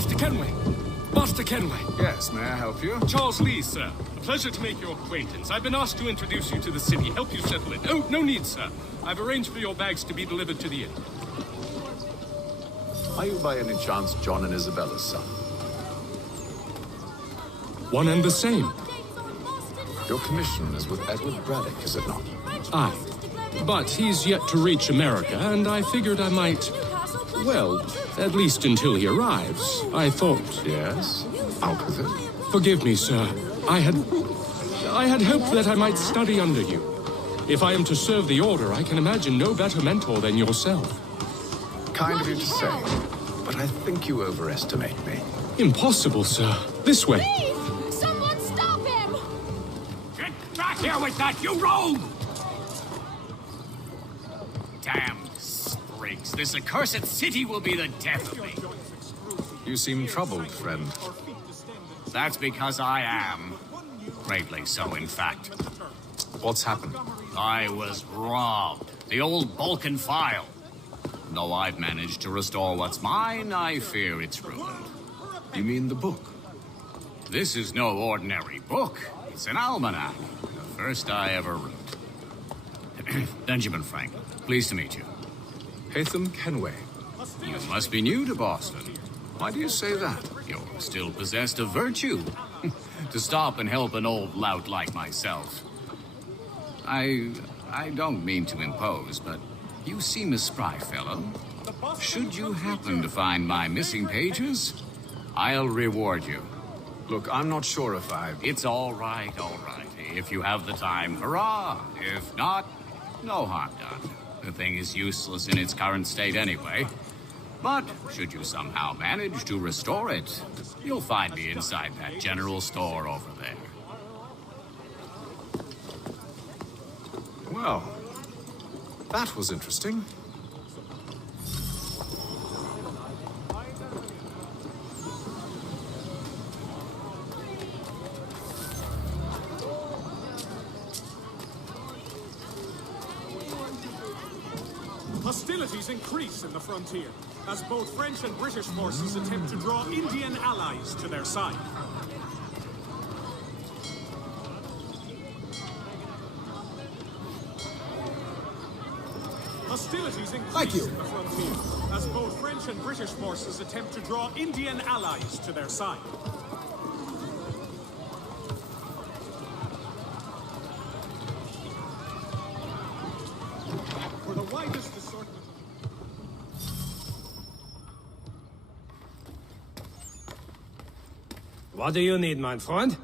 Master Kenway. Master Kenway. Yes, may I help you? Charles Lee, sir. A pleasure to make your acquaintance. I've been asked to introduce you to the city, help you settle it. Oh, no need, sir. I've arranged for your bags to be delivered to the inn. Are you by any chance John and Isabella's son? One and the same. Your commission is with Edward Braddock, is it not? Aye. But he's yet to reach America, and I figured I might... Well, at least until he arrives, I thought. Yes? Out with it. Forgive me, sir. I had hoped that I might study under you. If I am to serve the Order, I can imagine no better mentor than yourself. Kind of you to say, but I think you overestimate me. Impossible, sir. This way. Please! Someone stop him! Get back here with that, you rogue! Damn sprigs. This accursed city will be the death of me. You seem troubled, friend. That's because I am. Greatly so, in fact. What's happened? I was robbed. The old Balkan file. Though I've managed to restore what's mine, I fear it's ruined. You mean the book? This is no ordinary book. It's an almanac. The first I ever wrote. Benjamin Franklin, pleased to meet you. Haytham Kenway. You must be new to Boston. Why do you say that? You're still possessed of virtue. To stop and help an old lout like myself. I don't mean to impose, but you seem a spry fellow. Should you happen to find my missing pages, I'll reward you. Look, I'm not sure if I... It's all right, all right. If you have the time, hurrah. If not, no harm done. The thing is useless in its current state anyway. But should you somehow manage to restore it, you'll find me inside that general store over there. Well, that was interesting. Hostilities increase in the frontier, as both French and British forces attempt to draw Indian allies to their side. Hostilities increase in the frontier, as both French and British forces attempt to draw Indian allies to their side. For the widest assortment... What do you need, my friend?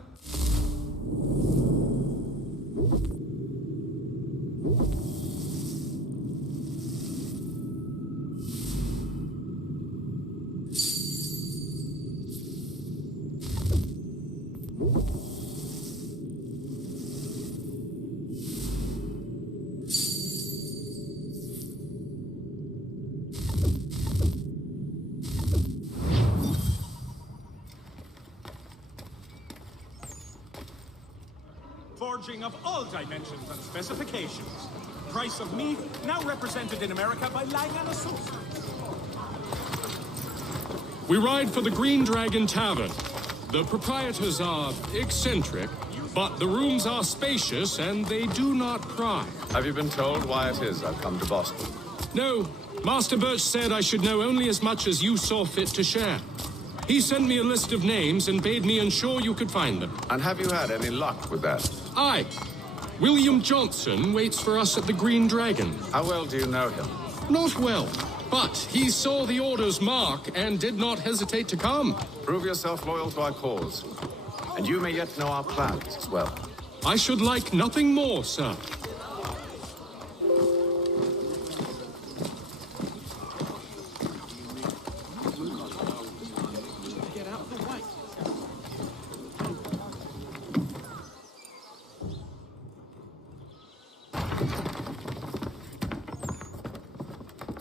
Forging of all dimensions and specifications. Price of meat now represented in America by Lang & Associates. We ride for the Green Dragon Tavern. The proprietors are eccentric, but the rooms are spacious and they do not pry. Have you been told why it is I've come to Boston? No, Master Birch said I should know only as much as you saw fit to share. He sent me a list of names and bade me ensure you could find them. And have you had any luck with that? Aye. William Johnson waits for us at the Green Dragon. How well do you know him? Not well, but he saw the Order's mark and did not hesitate to come. Prove yourself loyal to our cause. And you may yet know our plans as well. I should like nothing more, sir.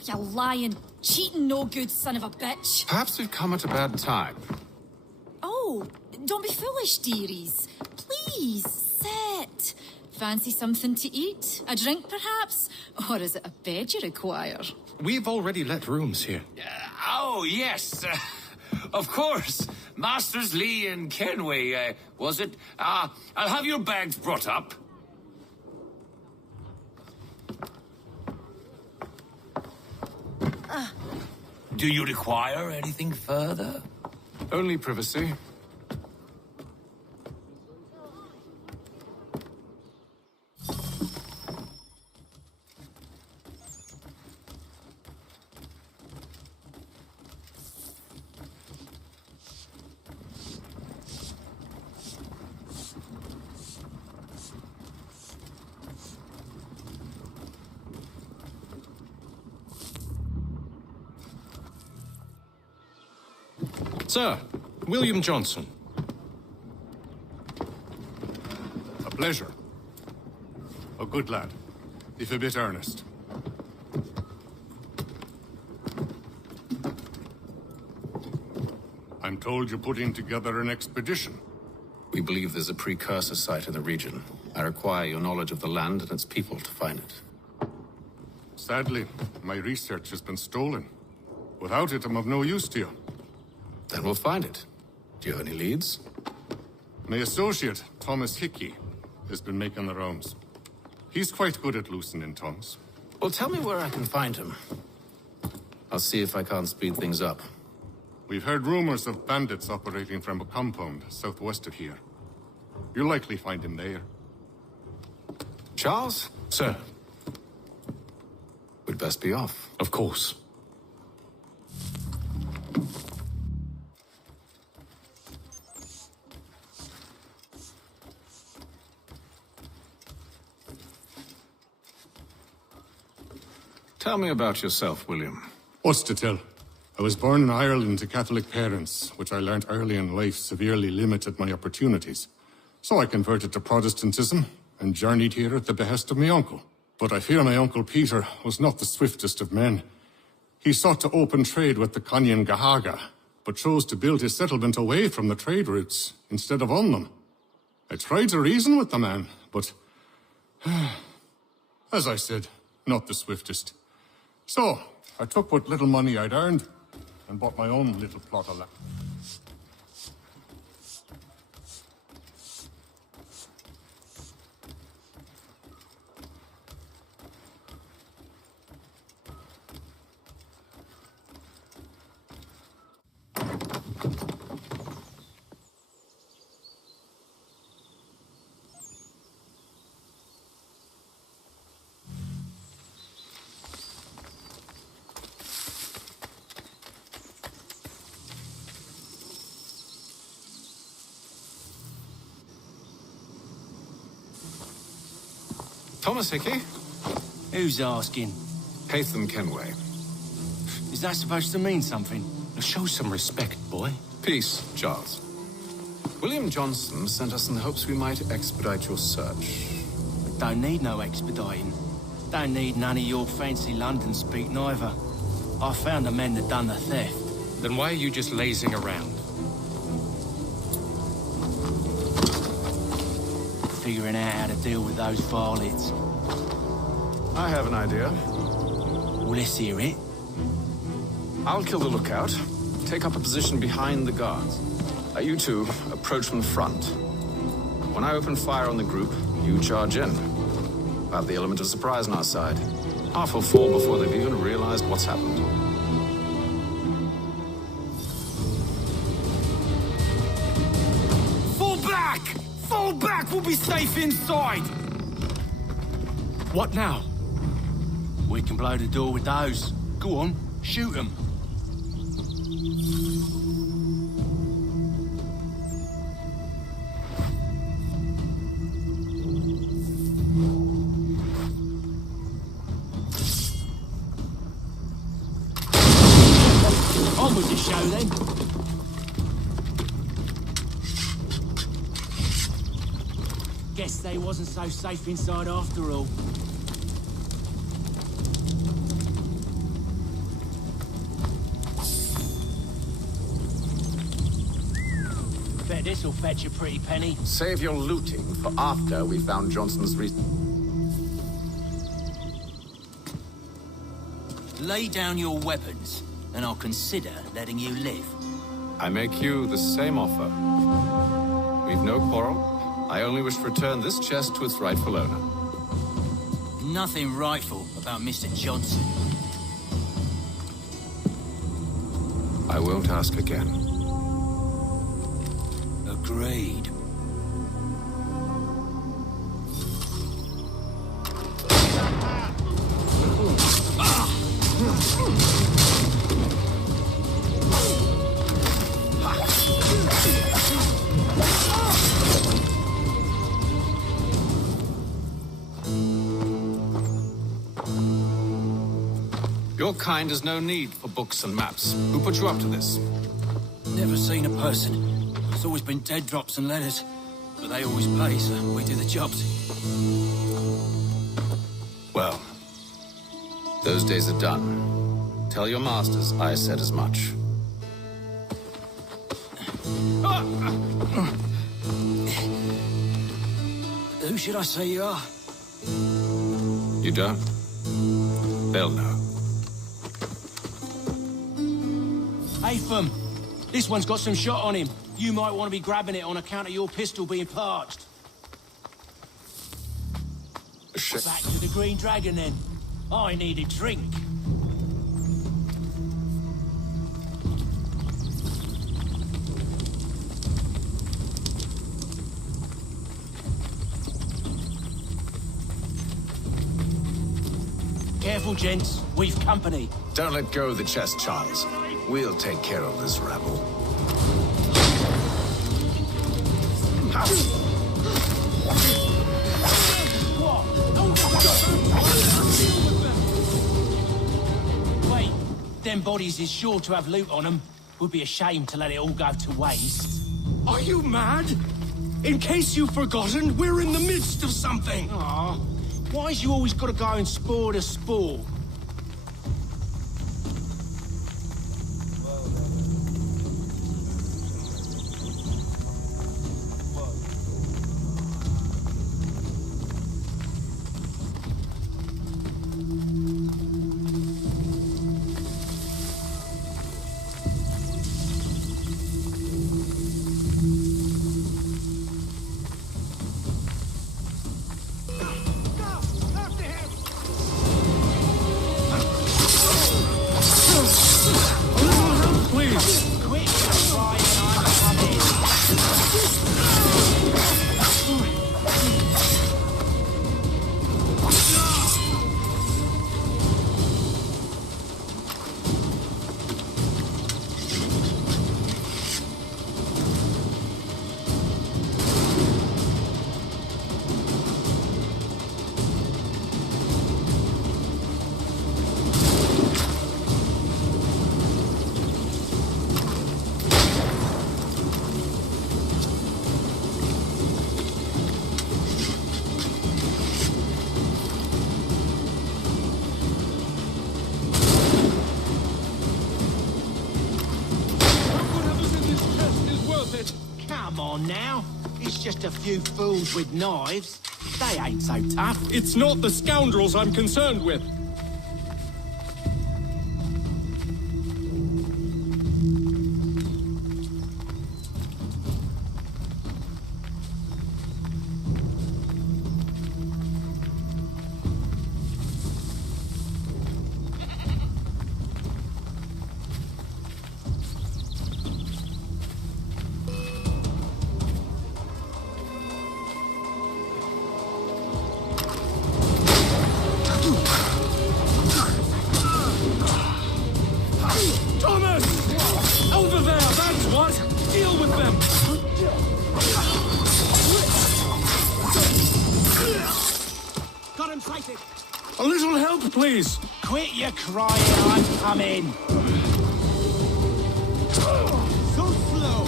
You lying, cheating, no good son of a bitch. Perhaps we've come at a bad time. Oh, don't be foolish, dearies. Please, sit. Fancy something to eat? A drink, perhaps? Or is it a bed you require? We've already let rooms here. Oh, yes. of course. Masters Lee and Kenway, was it? I'll have your bags brought up. Do you require anything further? Only privacy. Sir, William Johnson. A pleasure. A good lad, if a bit earnest. I'm told you're putting together an expedition. We believe there's a precursor site in the region. I require your knowledge of the land and its people to find it. Sadly, my research has been stolen. Without it, I'm of no use to you. Then we'll find it. Do you have any leads? My associate, Thomas Hickey, has been making the rounds. He's quite good at loosening tongues. Well, tell me where I can find him. I'll see if I can't speed things up. We've heard rumors of bandits operating from a compound southwest of here. You'll likely find him there. Charles? Sir, We'd best be off. of course. Tell me about yourself, William. What's to tell? I was born in Ireland to Catholic parents, which I learned early in life severely limited my opportunities. So I converted to Protestantism and journeyed here at the behest of my uncle. But I fear my uncle Peter was not the swiftest of men. He sought to open trade with the Conyan Gahaga, but chose to build his settlement away from the trade routes instead of on them. I tried to reason with the man, but as I said, not the swiftest. So, I took what little money I'd earned and bought my own little plot of land. Thomas Hickey? Who's asking? Haytham Kenway. Is that supposed to mean something? Show some respect, boy. Peace, Charles. William Johnson sent us in the hopes we might expedite your search. Don't need no expediting. Don't need none of your fancy London speak neither. I found the men that done the theft. Then why are you just lazing around? Figuring out how to deal with those varlets. I have an idea. Well, let's hear it. I'll kill the lookout. Take up a position behind the guards. You two approach from the front. When I open fire on the group, you charge in. Have the element of surprise on our side. Half will fall before they've even realized what's happened. Fall back! Fall back! We'll be safe inside! What now? We can blow the door with those. Go on, shoot them. On with the show then. Guess they wasn't so safe inside after all. Bet this'll fetch a pretty penny. Save your looting for after we found Johnson's Lay down your weapons, and I'll consider letting you live. I make you the same offer. We've no quarrel. I only wish to return this chest to its rightful owner. Nothing rightful about Mr. Johnson. I won't ask again. Agreed. Your kind has no need for books and maps. Who put you up to this? Never seen a person. There's always been dead drops and letters. But they always pay, so we do the jobs. Well, those days are done. Tell your masters I said as much. Who should I say you are? You don't? They'll know. Haytham, this one's got some shot on him. You might want to be grabbing it on account of your pistol being parched. Back to the Green Dragon, then. I need a drink. Careful, gents. We've company. Don't let go of the chest, Charles. We'll take care of this rabble. Wait, them bodies is sure to have loot on them. Would be a shame to let it all go to waste. Are you mad? In case you've forgotten, we're in the midst of something. Aw, why's you always got to go and spoil the sport? Come on now. It's just a few fools with knives. They ain't so tough. It's not the scoundrels I'm concerned with. A little help, please. Quit your crying, I'm coming. So slow.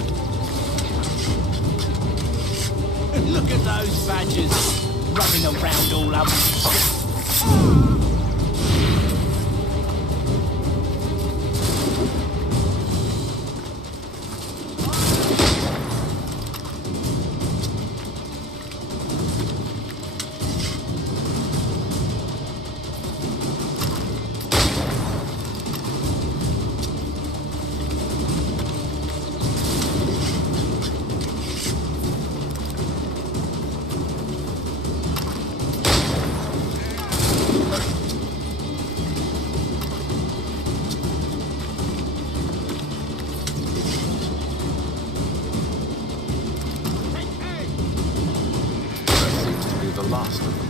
Look at those badgers running around all over. the last of them.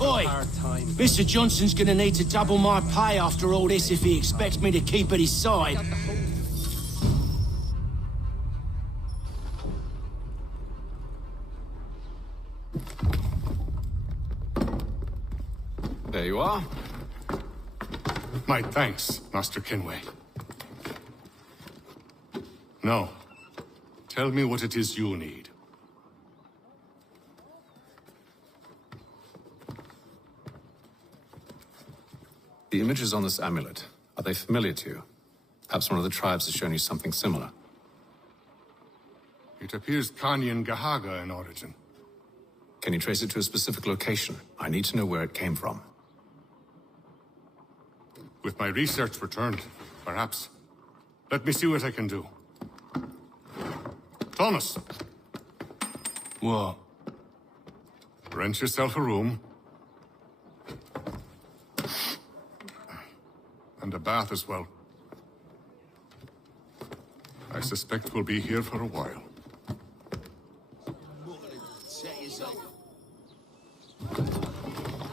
Oi! Mr. Johnson's gonna need to double my pay after all this if he expects me to keep at his side. There you are. My thanks, Master Kenway. Now, tell me what it is you need. The images on this amulet, are they familiar to you? Perhaps one of the tribes has shown you something similar. It appears Kanyan Gahaga in origin. Can you trace it to a specific location? I need to know where it came from. With my research returned, perhaps. Let me see what I can do. Thomas! What? Rent yourself a room. And a bath as well. I suspect we'll be here for a while.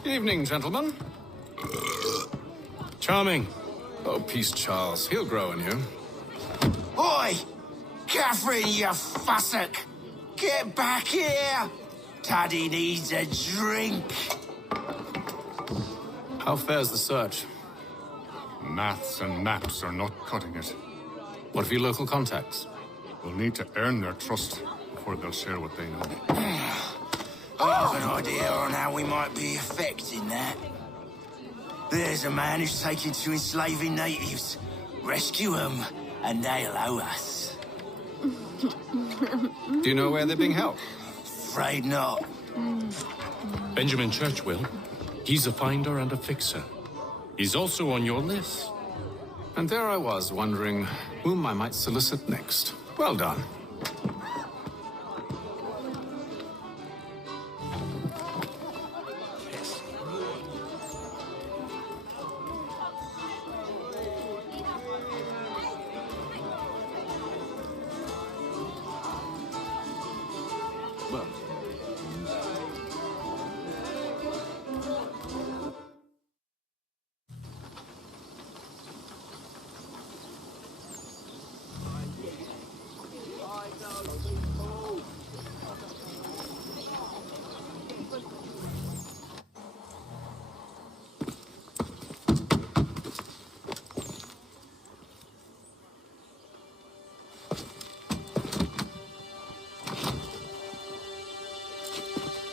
Evening, gentlemen. Charming. Oh, peace, Charles. He'll grow on you. Oi! Catherine, you fussock! Get back here! Taddy needs a drink. How fares the search? Maths and maps are not cutting it. What of your local contacts? We'll need to earn their trust before they'll share what they know. I have an idea on how we might be affecting that. There's a man who's taken to enslaving natives. Rescue them, and they'll owe us. Do you know where they're being held? Afraid not. Benjamin Churchwill. He's a finder and a fixer. He's also on your list. And there I was, wondering whom I might solicit next. Well done.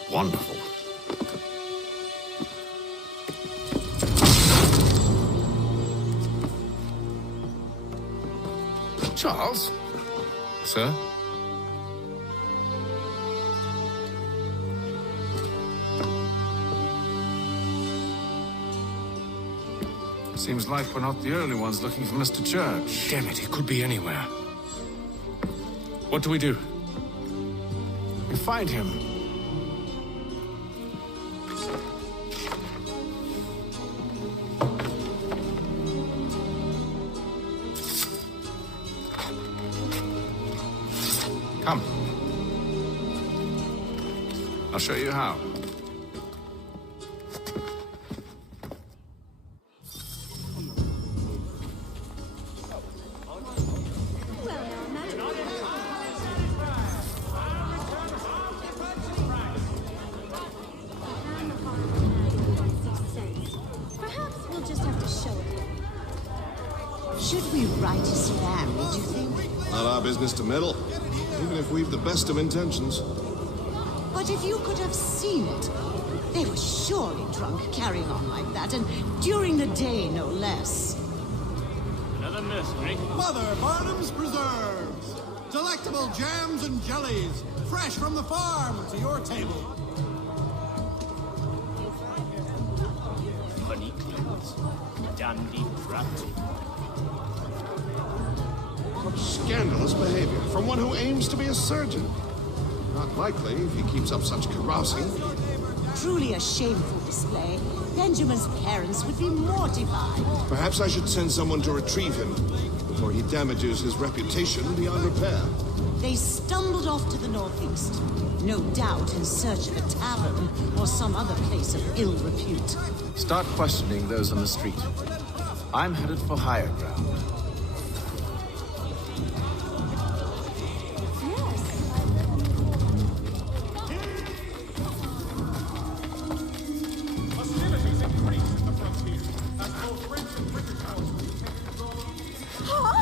Wonderful. Charles? Sir? Seems like we're not the only ones looking for Mr. Church. Damn it, he could be anywhere. What do we do? We find him. Come. I'll show you how. Perhaps we'll just have to show it. Should we write his family, do you think? Not our business to meddle, even if we've the best of intentions. But if you could have seen it, they were surely drunk carrying on like that, and during the day, no less. Another mystery. Mother Barnum's Preserves. Delectable jams and jellies, fresh from the farm to your table. Funny clothes. Dandy brat. Scandalous behavior from one who aims to be a surgeon. Not likely if he keeps up such carousing. Truly a shameful display. Benjamin's parents would be mortified. Perhaps I should send someone to retrieve him before he damages his reputation beyond repair. They stumbled off to the northeast, no doubt in search of a tavern or some other place of ill repute. Start questioning those on the street. I'm headed for higher ground. Hostilities increase in the frontier, as both French and British forces attempt to draw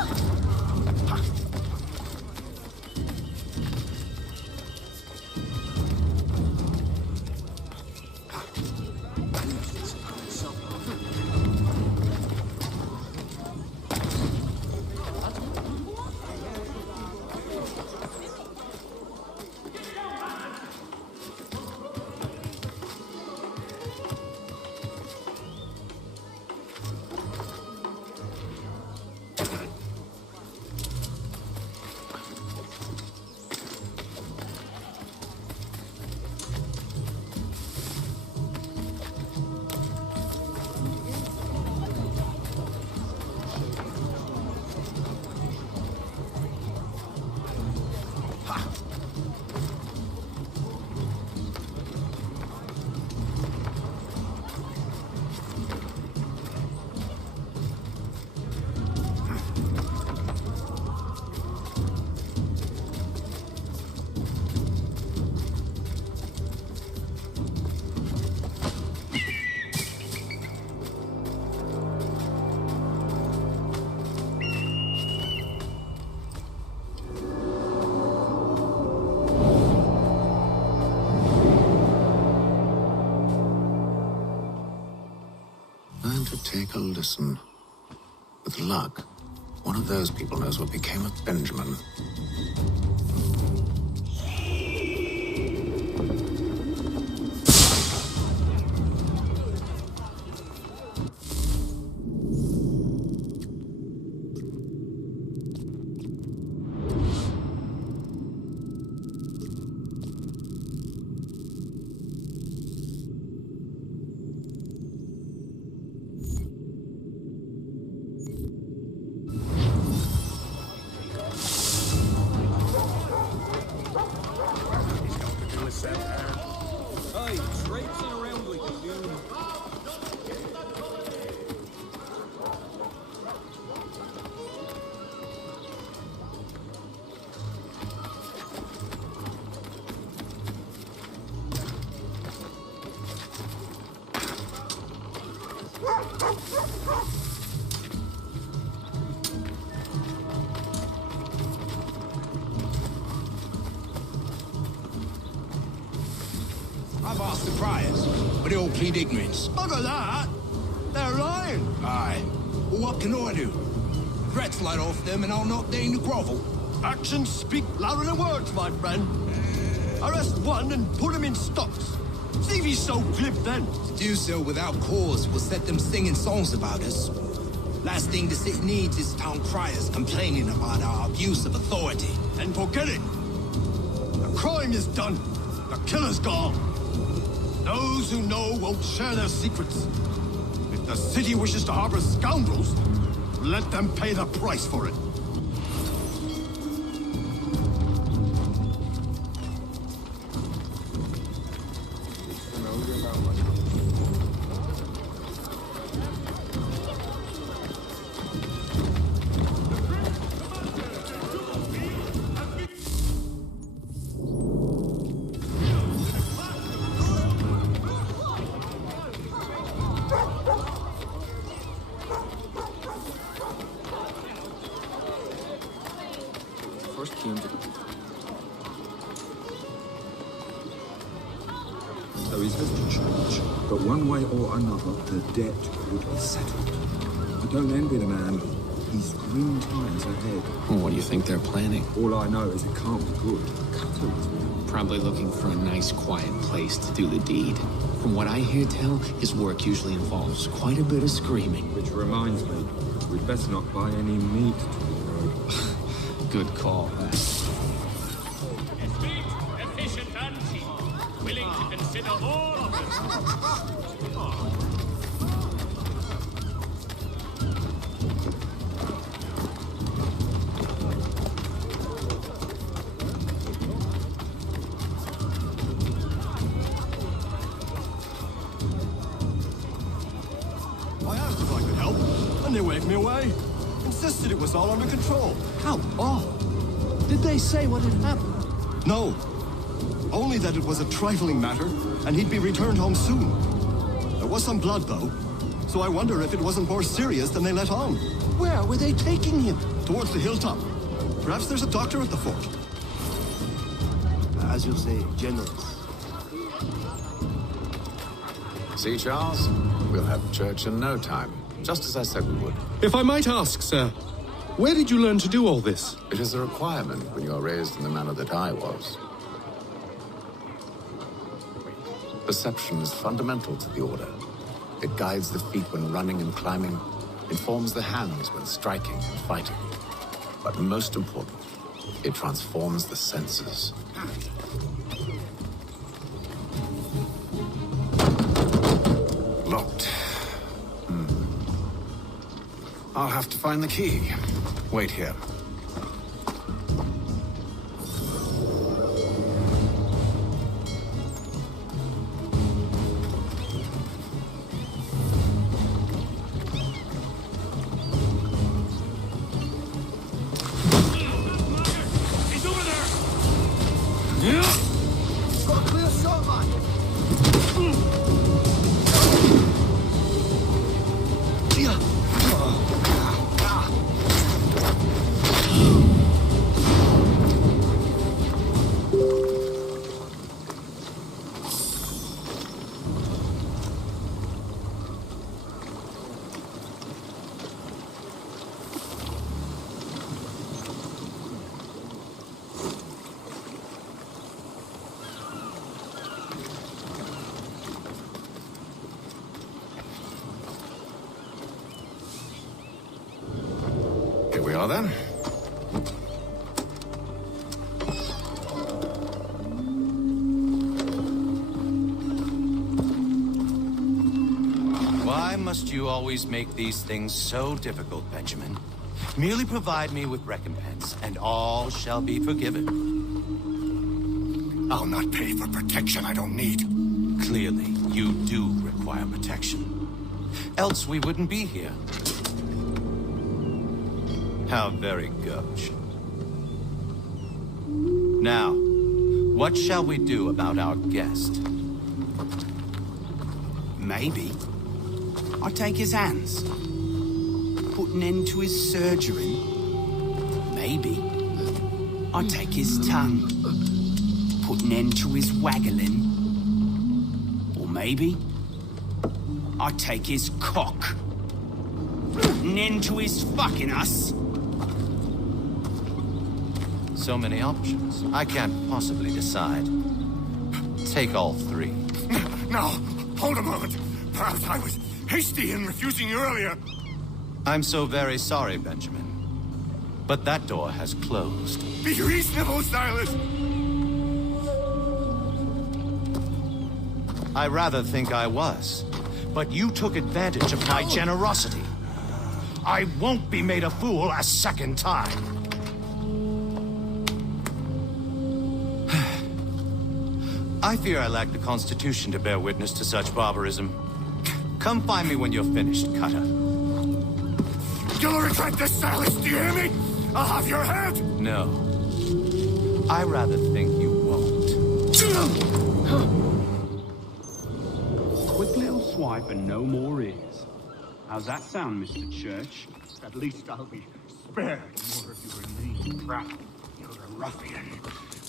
Take a listen. With luck, one of those people knows what became of Benjamin. Hey, traipsing around like a loon. I've asked the criers, but they all plead ignorance. Bugger that! They're lying! Aye. Well, what can I do? Threats light off them and I'll knock down the grovel. Actions speak louder than words, my friend. Arrest one and put him in stocks. See if he's so glib then. To do so without cause will set them singing songs about us. Last thing the city needs is town criers complaining about our abuse of authority. And forget it. The crime is done. The killer's gone. Those who know won't share their secrets. If the city wishes to harbor scoundrels, let them pay the price for it. So he says to church, but one way or another, the debt would be settled. I don't envy the man. He's grim times ahead. Well, what do you think they're planning? All I know is it can't be good. Catalyst. Probably looking for a nice, quiet place to do the deed. From what I hear tell, his work usually involves quite a bit of screaming. Which reminds me, we'd better not buy any meat to the road. Good call. Efficient and cheap. Willing to consider into all of it. Oh. I asked if I could help, and they waved me away. Insisted it was all under control. How odd. Did they say what had happened? No. Only that it was a trifling matter, and he'd be returned home soon. There was some blood, though, so I wonder if it wasn't more serious than they let on. Where were they taking him? Towards the hilltop. Perhaps there's a doctor at the fort. As you say, General. See, Charles? We'll have church in no time, just as I said we would. If I might ask, sir, where did you learn to do all this? It is a requirement when you are raised in the manner that I was. Perception is fundamental to the Order. It guides the feet when running and climbing, informs the hands when striking and fighting. But most important, it transforms the senses. Locked. I'll have to find the key. Wait here. He's over there! Got a clear shot, man. Here we are, then. Why must you always make these things so difficult, Benjamin? Merely provide me with recompense, and all shall be forgiven. I'll not pay for protection I don't need. Clearly, you do require protection. Else we wouldn't be here. How very gauche. Now, what shall we do about our guest? Maybe. I take his hands. Put an end to his surgery. Maybe. I take his tongue. Put an end to his waggling. Or maybe I take his cock. Put an end to his fucking us. So many options. I can't possibly decide. Take all three. No, hold a moment. Perhaps I was hasty in refusing you earlier. I'm so very sorry, Benjamin. But that door has closed. Be reasonable, Silas. I rather think I was. But you took advantage of my generosity. I won't be made a fool a second time. I fear I lack the constitution to bear witness to such barbarism. Come find me when you're finished, Cutter. You'll regret this, Silas, do you hear me? I'll have your head! No. I rather think you won't. Quick little swipe and no more is. How's that sound, Mr. Church? At least I'll be spared more of your mean crap. You're a ruffian.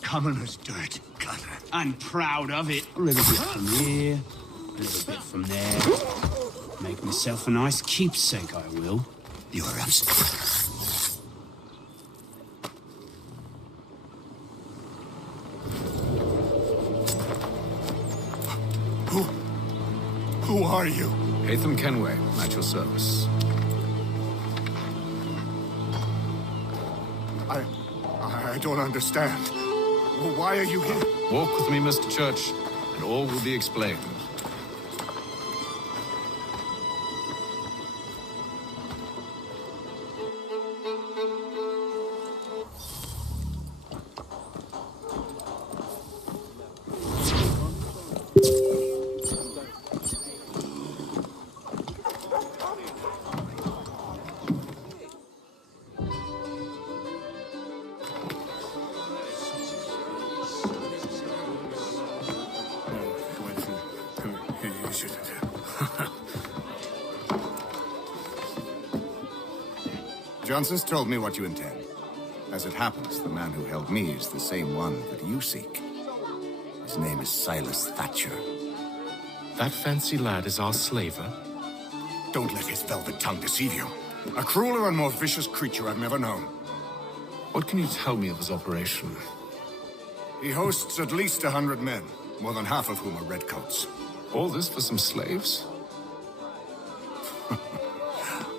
Common as dirt, Cutter. I'm proud of it. A little bit from here, a little bit from there. Make myself a nice keepsake, I will. You're absolutely... Who are you? Hatham Kenway, at your service. I don't understand. Why are you here? Walk with me, Mr. Church, and all will be explained. Johnson's told me what you intend. As it happens, the man who held me is the same one that you seek. His name is Silas Thatcher. That fancy lad is our slaver? Don't let his velvet tongue deceive you. A crueler and more vicious creature I've never known. What can you tell me of his operation? He hosts at least 100 men, more than half of whom are redcoats. All this for some slaves?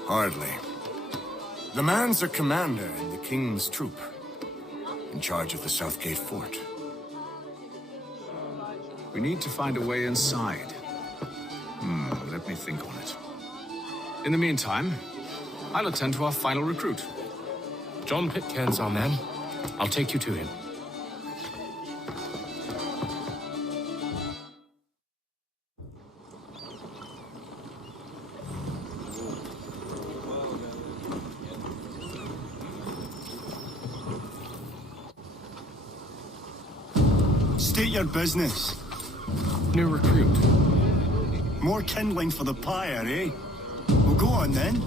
Hardly. The man's a commander in the King's troop, in charge of the Southgate Fort. We need to find a way inside. Let me think on it. In the meantime, I'll attend to our final recruit. John Pitcairn's our man. I'll take you to him. State your business. New recruit. More kindling for the pyre, eh? Well, go on then.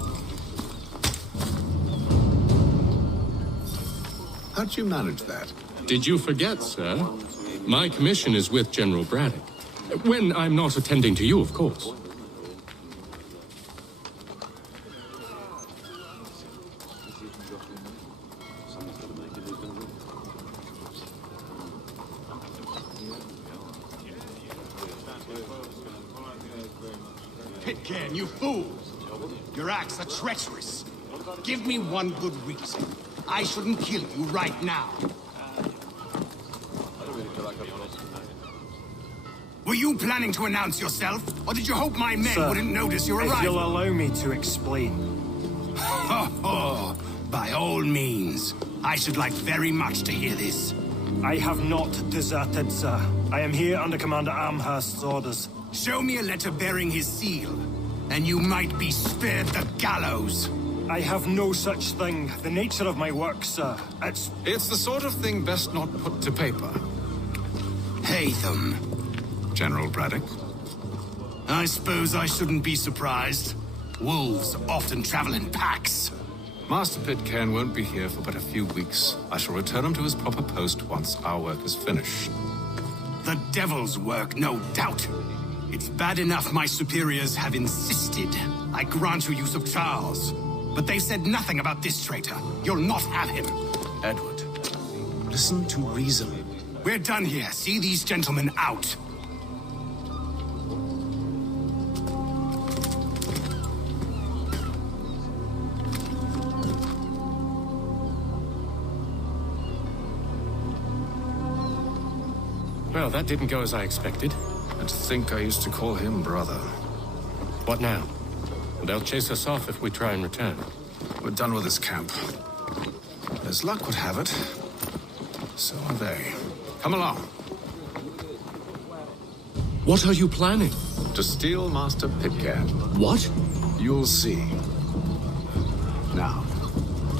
How'd you manage that? Did you forget, sir? My commission is with General Braddock. When I'm not attending to you, of course. Pitcairn, you fools! Your acts are treacherous. Give me one good reason. I shouldn't kill you right now. Were you planning to announce yourself, or did you hope my men wouldn't notice your arrival? If you'll allow me to explain. By all means. I should like very much to hear this. I have not deserted, sir. I am here under Commander Amherst's orders. Show me a letter bearing his seal, and you might be spared the gallows. I have no such thing. The nature of my work, sir, It's the sort of thing best not put to paper. Haytham. General Braddock? I suppose I shouldn't be surprised. Wolves often travel in packs. Master Pitcairn won't be here for but a few weeks. I shall return him to his proper post once our work is finished. The devil's work, no doubt. It's bad enough my superiors have insisted I grant you use of Charles. But they've said nothing about this traitor. You'll not have him. Edward, listen to reason. We're done here. See these gentlemen out. Well, that didn't go as I expected. And to think I used to call him brother. What now? They'll chase us off if we try and return. We're done with this camp. As luck would have it, so are they. Come along. What are you planning? To steal Master Pitcairn. What? You'll see. Now,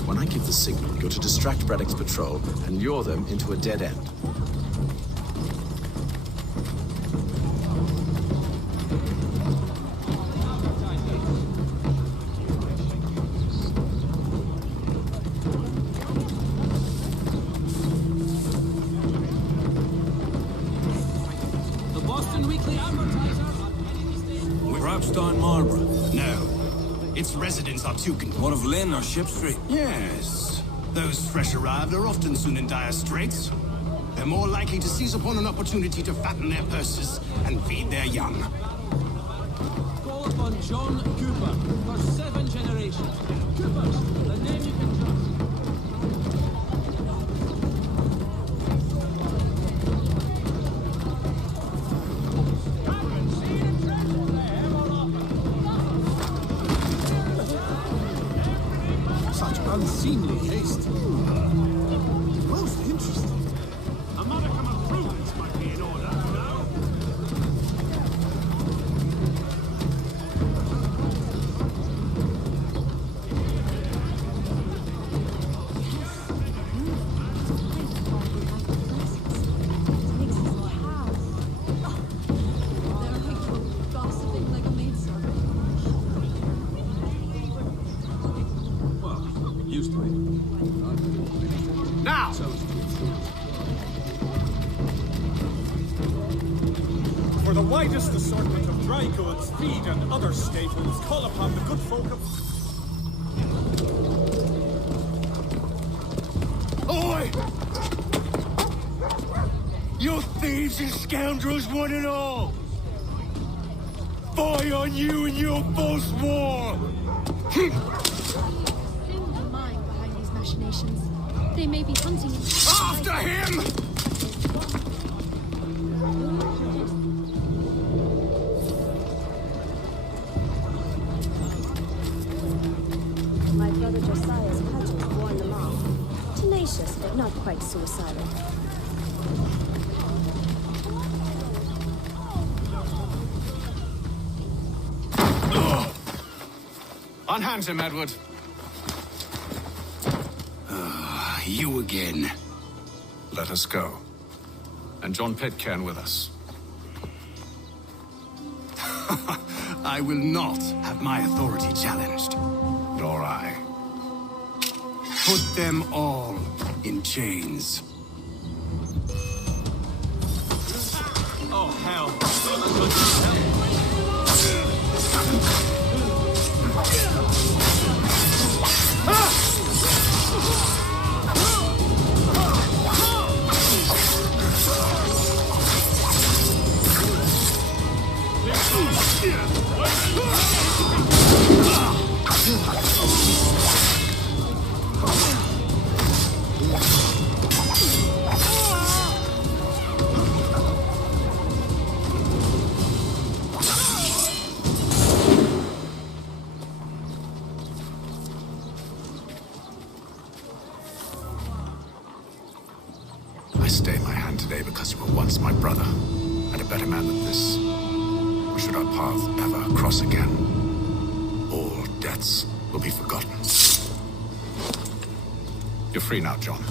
when I give the signal, you're to distract Braddock's patrol and lure them into a dead end. Its residents are too convenient. What of Lynn or Ship Street? Yes. Those fresh arrived are often soon in dire straits. They're more likely to seize upon an opportunity to fatten their purses and feed their young. Call upon John Cooper for 7 generations. Cooper's the name you can trust. unseemly haste. Most interesting. A modicum of prudence might be in order, no? Used to it. Now! For the widest assortment of dry goods, feed, and other staples, call upon the good folk of... Oi! You thieves and scoundrels, one and all! Fie on you and your false war! The mind behind these machinations. They may be hunting in... After him! My brother Josiah's cudgels warned them off. Tenacious, but not quite suicidal. Unhand him, Edward. You again. Let us go. And John Pitcairn with us. I will not have my authority challenged. Nor I. Put them all in chains. Oh, hell. I stay my hand today because you were once my brother, and a better man than this. Or should our paths ever cross again, all debts will be forgotten. You're free now, John.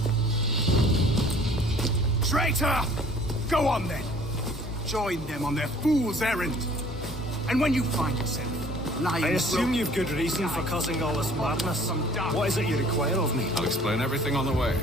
Traitor! Go on then. Join them on their fool's errand. And when you find yourself lying... I assume you've good reason for causing all this madness. What is it you require of me? I'll explain everything on the way.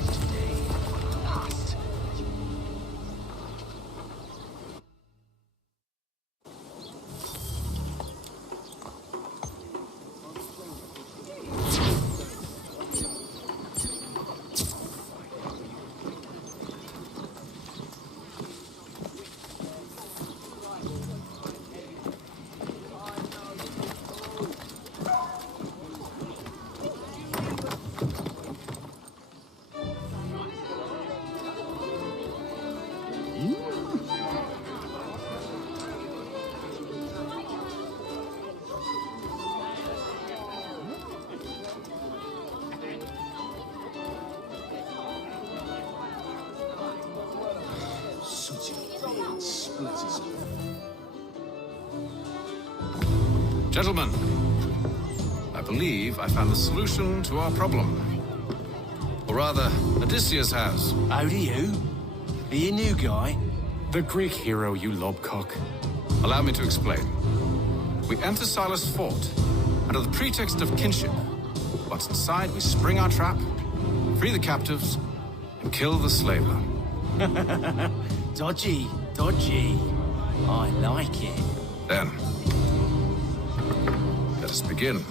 Gentlemen, I believe I found the solution to our problem. Or rather, Odysseus has. How do you? Are you a new guy? The Greek hero, you lobcock. Allow me to explain. We enter Silas' fort, under the pretext of kinship. Once inside, we spring our trap, free the captives, and kill the slaver. Dodgy, dodgy. I like it. Then, let us begin.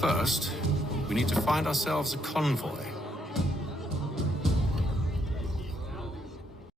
First, we need to find ourselves a convoy.